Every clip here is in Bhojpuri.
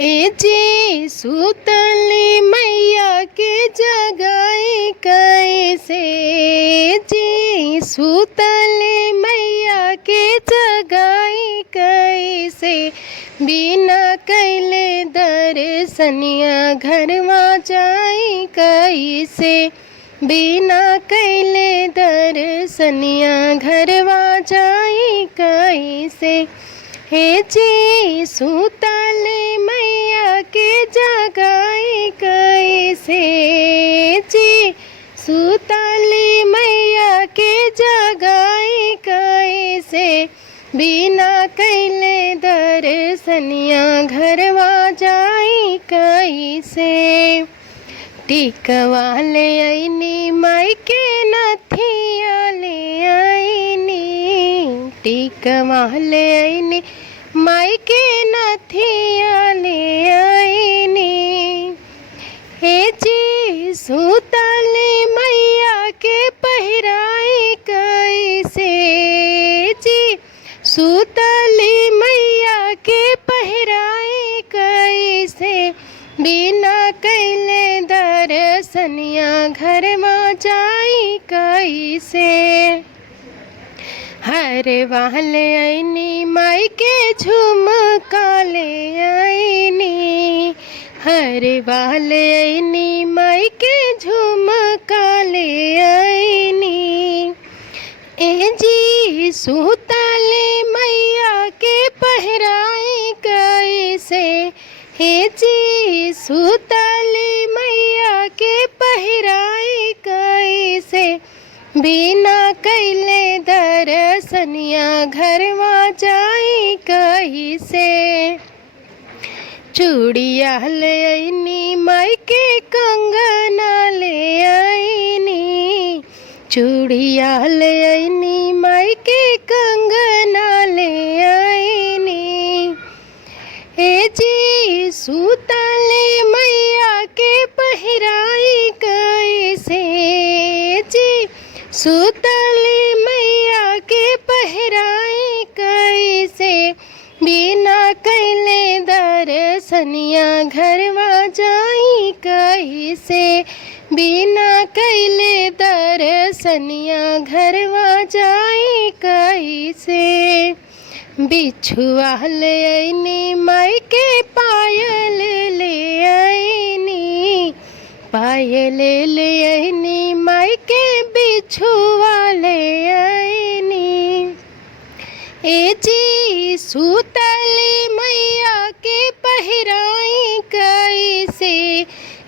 ए जी सुतली मैया के जगाई कैसे। जी सुतली मैया के जगाई कैसे। बिना कैले दर्शनिया घरवा जाई कैसे। बिना कैले दर्शनिया घरवा जाई कैसे। हे जी सुतली मैया के जगाई कैसे। जी सुतली मैया के जगाई कैसे। बिना कैले दर्शनिया घरवा जाई कैसे। टिकवा ले आईनी माई के नथिया ले आईनी। टिकवा ले आईनी माई के नथिया ले आईनी। हे जी सुतली मैया के पहिराई कैसे। जी सुतली मैया के पहिराई कैसे। बिना कैले दर्शनिया घरवा जाई कैसे। हरे वाले आईनी माई के झुमका ले आईनी। हरे वाले आईनी माई के झुमका ले आईनी। ए जी सुतली मैया के पहिराई कैसे। हे जी सुतली मैया के पहिराई कैसे। बिना कैले दर्शनिया घरवा जाई कैसे। चूड़िया ले आईनी माई के कंगना ले आईनी। चूड़िया ले आईनी माई के कंगना ले आईनी। ए जी सुतली मैया के पहिराई कैसे। जी सुतली मैया के पहिराई कैसे। बिना कैले दर्शनिया घरवा जाई कैसे। बिना कैले दर्शनिया घरवा जाई कैसे। बिछुआ ले आईनी माई के पायल ले आईनी। पायल ले आईनी माई के बिछुआ ले आईनी। ए जी सुतली मैया के पहिराई कैसे।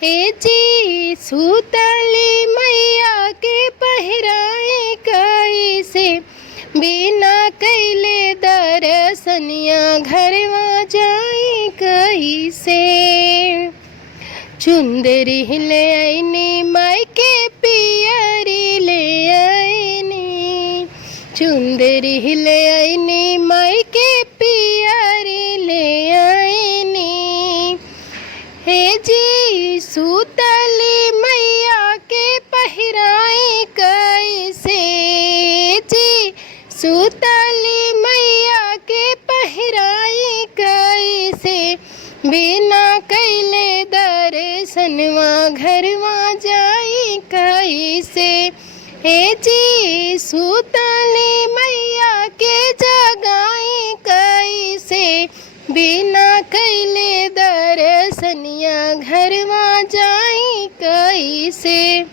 ए जी सुतली मैया के पहिराई कैसे। बिना कैले दर्शनिया घरवा जाई कैसे। चुंदरी ले आईनी माई के पियरी ले आईनी। चुंदरी ले आईनी माई के पियरी ले आईनी। हे जी सुतली मैया के पहिराई कैसे। जी सुतली मैया के पहिराई कैसे। बिना कैले दर्शनवा घरवा जाई कैसे। हे जी सुतली मैया के जगाई कैसे। बिना कैले दर्शनिया घरवा जाई कैसे।